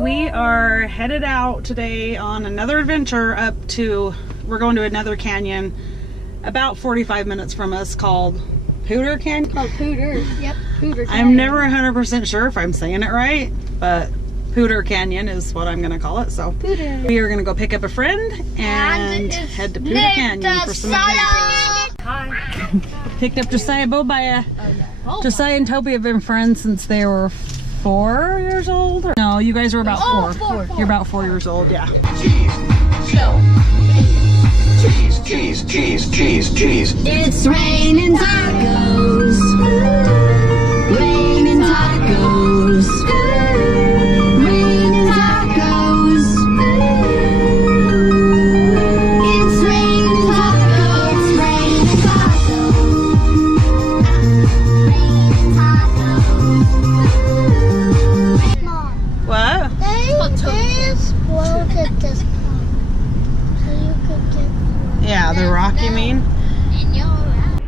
We are headed out today on another adventure up to, we're going to another canyon about 45 minutes from us called Poudre Canyon. Called Poudre, yep, Poudre Canyon. I'm never 100% sure if I'm saying it right, but Poudre Canyon is what I'm going to call it. So Poudre. We are going to go pick up a friend and head to Poudre Canyon for some adventures. Hi. Picked up Josiah Bobaya. Oh, yeah. Josiah and Toby have been friends since they were 4 years old? Or, no, you guys were about four. You're about 4 years old, yeah. Cheese, cheese, cheese, cheese, cheese. It's raining tacos. Raining tacos. Raining tacos. It's raining tacos. Raining tacos. Mom, What? they spoiled it this time. So you could get. Yeah, the rock you mean? And you're right.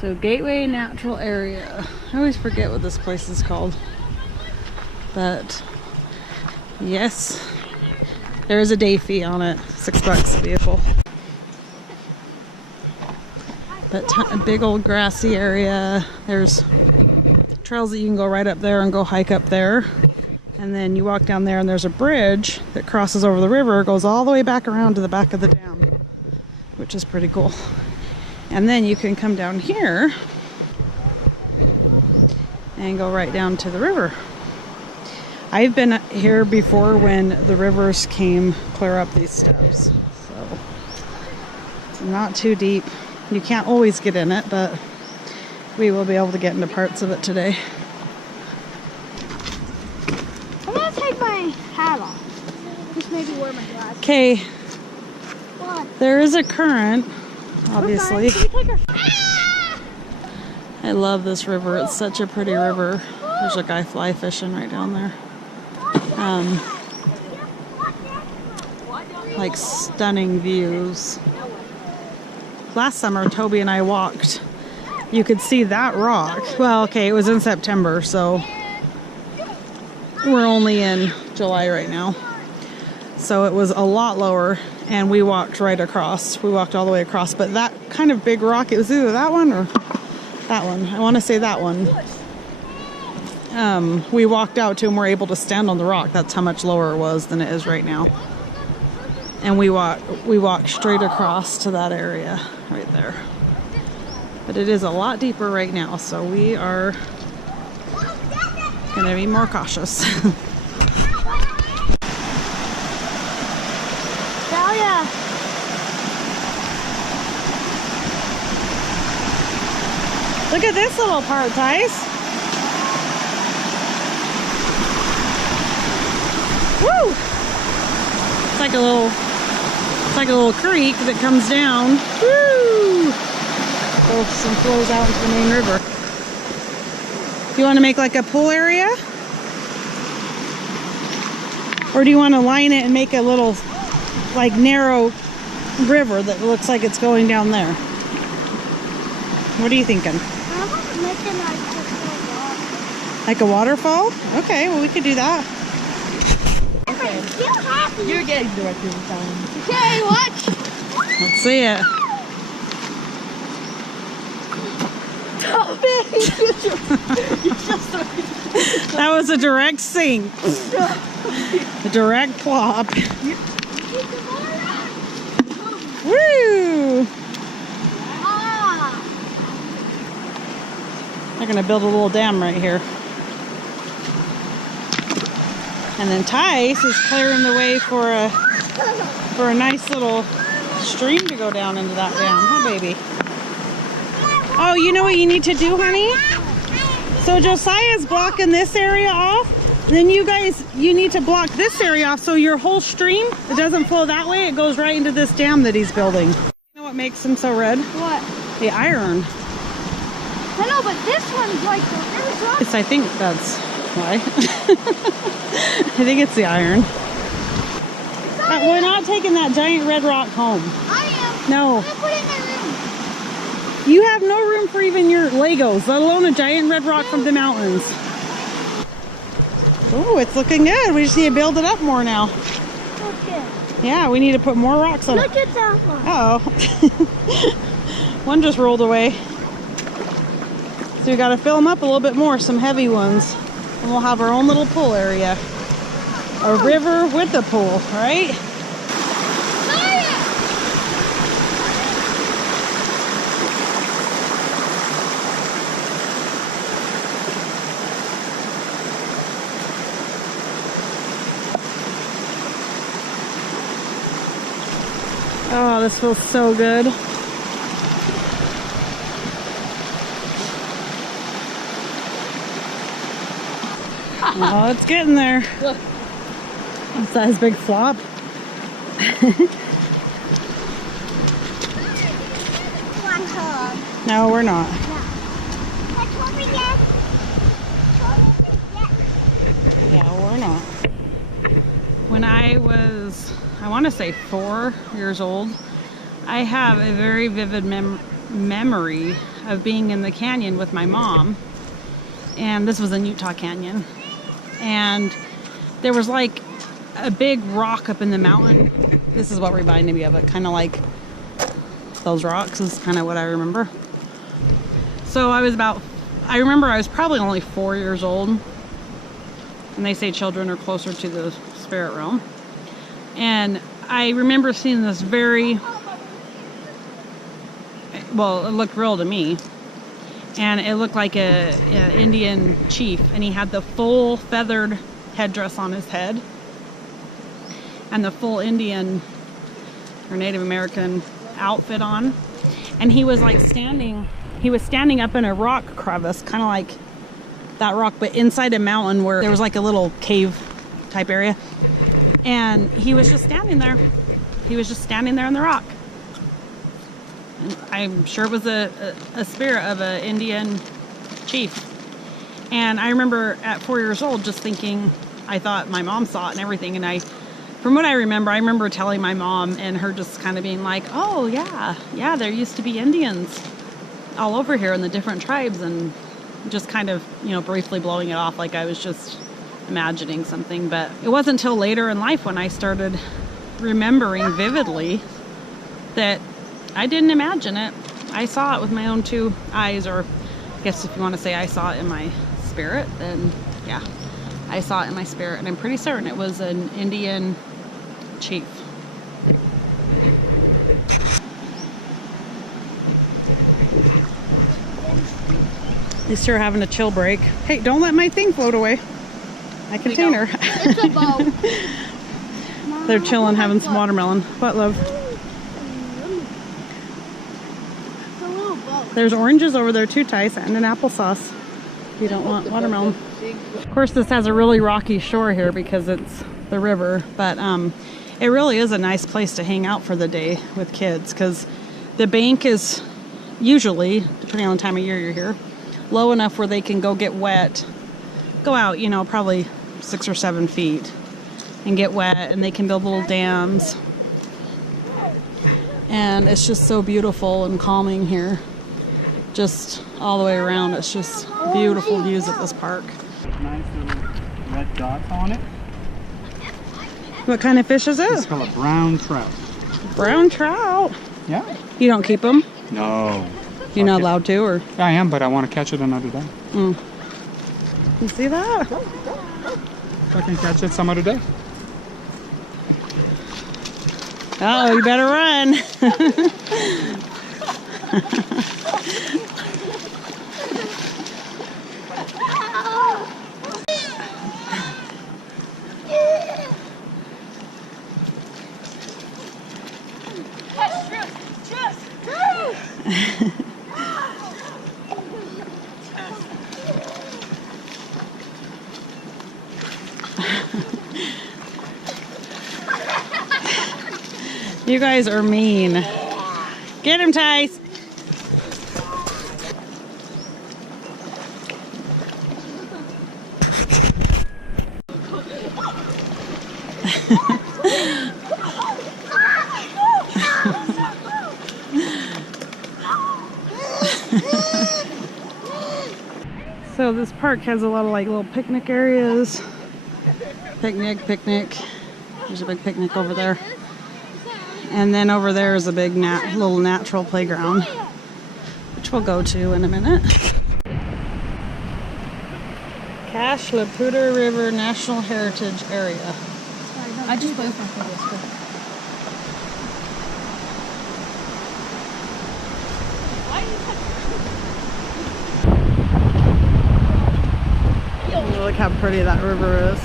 So Gateway Natural Area. I always forget what this place is called. But yes, there is a day fee on it. $6 a vehicle. But a big old grassy area. There's trails that you can go right up there and go hike up there. And then you walk down there and there's a bridge that crosses over the river, goes all the way back around to the back of the dam, which is pretty cool. And then you can come down here and go right down to the river. I've been here before when the rivers came clear up these steps. So it's not too deep. You can't always get in it, but we will be able to get into parts of it today. I'm gonna take my hat off. Just maybe wear my glasses. Okay, What? there is a current, obviously. Okay, can we take our... I love this river. It's such a pretty river. There's a guy fly fishing right down there. Like stunning views. Last summer, Toby and I walked. You could see that rock. Well, okay, it was in September, so we're only in July right now. So it was a lot lower, and we walked right across. We walked all the way across, but that kind of big rock, it was either that one or that one. I want to say that one. We walked out to and were able to stand on the rock. That's how much lower it was than it is right now. And we walked straight across to that area right there. But it is a lot deeper right now, so we are going to be more cautious. Dahlia. Look at this little part, Tice. Woo! It's like a little creek that comes down. Woo! Goes and flows out into the main river. Do you want to make like a pool area? Or do you want to line it and make a little like narrow river that looks like it's going down there? What are you thinking? I'm making like just a water. Like a waterfall? Okay, well we could do that. Okay. You're getting directed this time. Okay, watch. Let's see it. That was a direct sink. A direct plop. Woo! They're gonna build a little dam right here. And then Tice is clearing the way for a nice little stream to go down into that dam, huh, baby? Oh, you know what you need to do, honey? So Josiah's blocking this area off. Then you need to block this area off so your whole stream, it doesn't flow that way. It goes right into this dam that he's building. You know what makes them so red? What? The iron. I know, but this one's like the I think that's why. I think it's the iron. We're not taking that giant red rock home. I am. No. I'm gonna put it in my room. You have no room for even your Legos, let alone a giant red rock from the mountains. Oh, it's looking good. We just need to build it up more now. Okay. Yeah, we need to put more rocks on it. Look at that one. Uh oh. One just rolled away. So we got to fill them up a little bit more, some heavy ones. And we'll have our own little pool area. A river with a pool, right? Oh, this feels so good. Oh, it's getting there. Look. Is that his big flop? One hug. No, we're not. That's what we get. Yeah, we're not. When I was, I want to say 4 years old, I have a very vivid memory of being in the canyon with my mom. And this was in Utah Canyon. And there was like a big rock up in the mountain. This is what reminded me of it, kind of like those rocks is kind of what I remember. So I remember I was probably only 4 years old. And they say children are closer to the spirit realm. And I remember seeing this well, it looked real to me. And it looked like a Indian chief, and he had the full feathered headdress on his head and the full Indian or Native American outfit on, and he was like standing up in a rock crevice, kind of like that rock, but inside a mountain where there was like a little cave type area, and he was just standing there. He was just standing there in the rock. I'm sure it was a spirit of an Indian chief. And I remember at 4 years old just thinking, I thought my mom saw it and everything. And from what I remember telling my mom and her just kind of being like, oh yeah, there used to be Indians all over here in the different tribes, and just kind of, briefly blowing it off like I was just imagining something. But it wasn't until later in life when I started remembering vividly that I didn't imagine it. I saw it with my own 2 eyes, or I guess if you want to say I saw it in my spirit, then yeah, I saw it in my spirit, and I'm pretty certain it was an Indian chief. At least you're having a chill break. Hey, don't let my thing float away. My container. It's a boat. They're chilling, having some watermelon. What, love? There's oranges over there too, Tice, and an applesauce. If you don't want watermelon. Of course, this has a really rocky shore here because it's the river, but it really is a nice place to hang out for the day with kids, because the bank is usually, depending on the time of year you're here, low enough where they can go get wet, go out, probably 6 or 7 feet and get wet, and they can build little dams. And it's just so beautiful and calming here. Just all the way around, it's just beautiful views at this park. Nice little red dots on it. What kind of fish is It's it? called a brown trout. Brown trout. Yeah? You don't keep them? No. You're not allowed to, or? I am, but I want to catch it another day. You see that? I can catch it some other day. Oh, you better run. You guys are mean. Get him, Tice. So this park has a lot of like little picnic areas. Picnic. There's a big picnic over there. And then over there is a big little natural playground, which we'll go to in a minute. Cache La Poudre River National Heritage Area. I just went for this. Look how pretty that river is.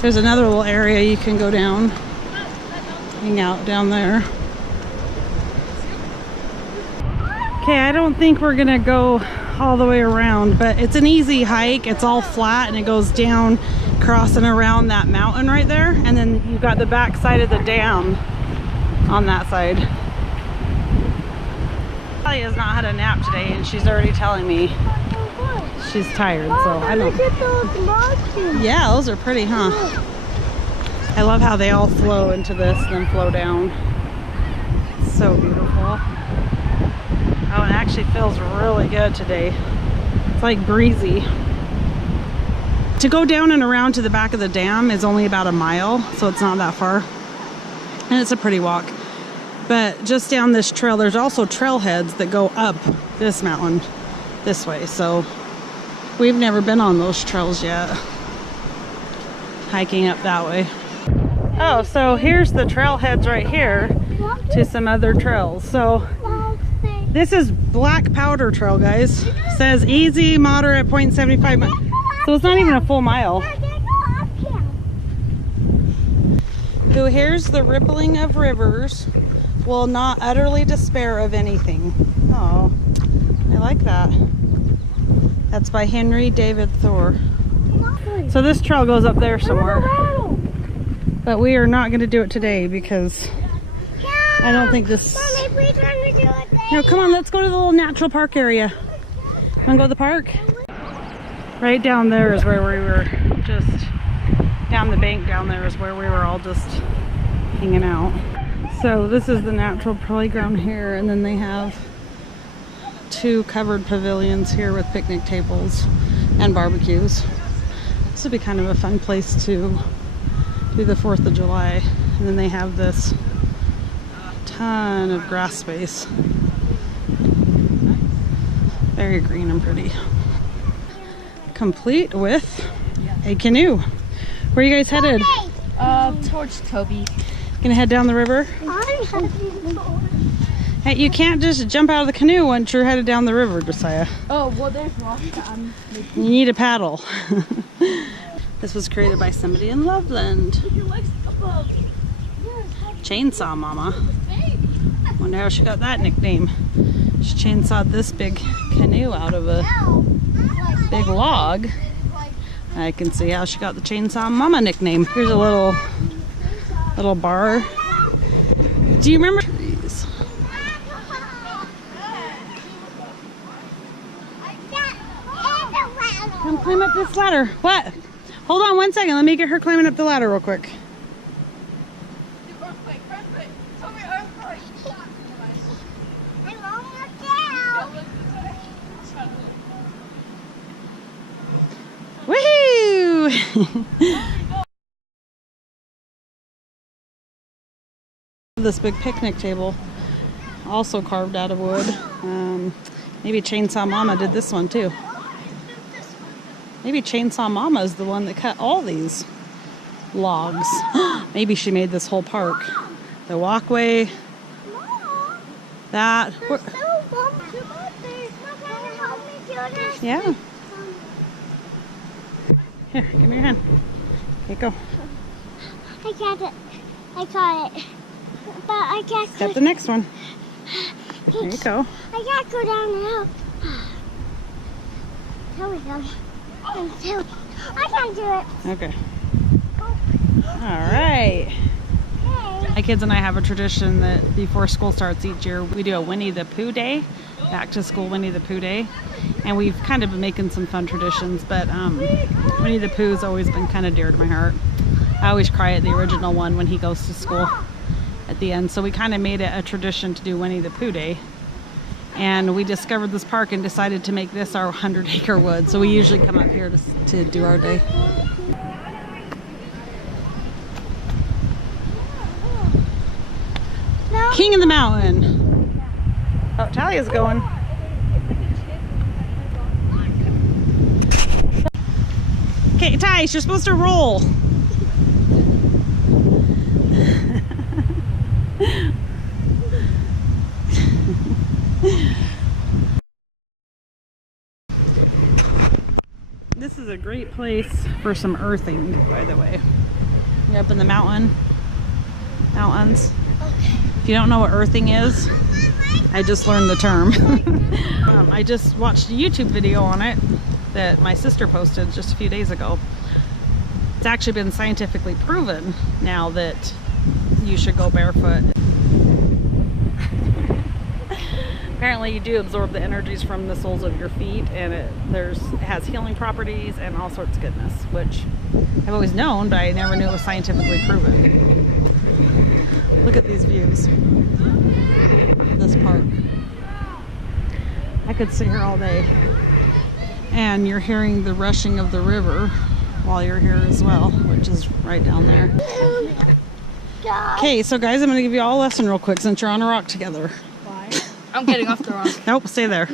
There's another little area you can go down, hang out down there. Okay, I don't think we're gonna go all the way around, but it's an easy hike. It's all flat and it goes down, crossing around that mountain right there, and then you've got the back side of the dam on that side. Kelly has not had a nap today and she's already telling me she's tired, so I don't. Look at those mountains. Yeah, those are pretty, huh? I love how they all flow into this and then flow down. It's so beautiful. Oh, it actually feels really good today. It's like breezy. To go down and around to the back of the dam is only about a mile, so it's not that far. And it's a pretty walk. But just down this trail, there's also trailheads that go up this mountain this way. So we've never been on those trails yet, hiking up that way. Oh, so here's the trailheads right here to some other trails. So this is Black Powder Trail, guys. It says easy, moderate, 0.75 miles. So it's not even a full mile. Who hears the rippling of rivers will not utterly despair of anything. Oh, I like that. That's by Henry David Thoreau. So this trail goes up there somewhere. But we are not going to do it today because I don't think this... No, come on, let's go to the little natural park area. Want to go to the park? Right down there is where we were just... Down the bank down there is where we were all just hanging out. So this is the natural playground here, and then they have 2 covered pavilions here with picnic tables and barbecues. This would be kind of a fun place to do the 4th of July. And then they have this ton of grass space. Very green and pretty. Complete with a canoe. Where are you guys headed? Towards Toby. Gonna head down the river? Hey, you can't just jump out of the canoe once you're headed down the river, Josiah. Oh, well, there's rocks. You need a paddle. This was created by somebody in Loveland. Chainsaw Mama. Wonder how she got that nickname. She chainsawed this big canoe out of a big log. I can see how she got the Chainsaw Mama nickname. Here's a little bar. Do you remember? Come climb up this ladder. What? Hold on 1 second. Let me get her climbing up the ladder real quick. Woohoo! This big picnic table, also carved out of wood. Maybe Chainsaw Mama did this one too. Maybe Chainsaw Mama is the one that cut all these logs. Maybe she made this whole park. The walkway. That. Yeah. Here, give me your hand. Here you go. I got it. I got it. But I can't. Step the next one. There you go. I can't go down the hill. Here we go. I can't do it. Okay. All right. My kids and I have a tradition that before school starts each year, we do a Winnie the Pooh Day, back to school Winnie the Pooh Day. And we've kind of been making some fun traditions, but Winnie the Pooh's always been kind of dear to my heart. I always cry at the original one when he goes to school at the end. So we kind of made it a tradition to do Winnie the Pooh Day. And we discovered this park and decided to make this our 100-acre wood. So we usually come up here to do our day. No. King of the mountain. Oh, Talia's going. Okay, Tice, you're supposed to roll. This is a great place for some earthing, by the way. You're up in the mountains. If you don't know what earthing is, I just learned the term. I just watched a YouTube video on it that my sister posted just a few days ago. It's actually been scientifically proven now that you should go barefoot. Apparently you do absorb the energies from the soles of your feet, and it has healing properties and all sorts of goodness, which I've always known, but I never knew it was scientifically proven. Look at these views. This park. I could sit here all day. And you're hearing the rushing of the river while you're here as well, which is right down there. Okay, so guys, I'm going to give you all a lesson real quick since you're on a rock together. I'm getting off the rock. Nope, stay there.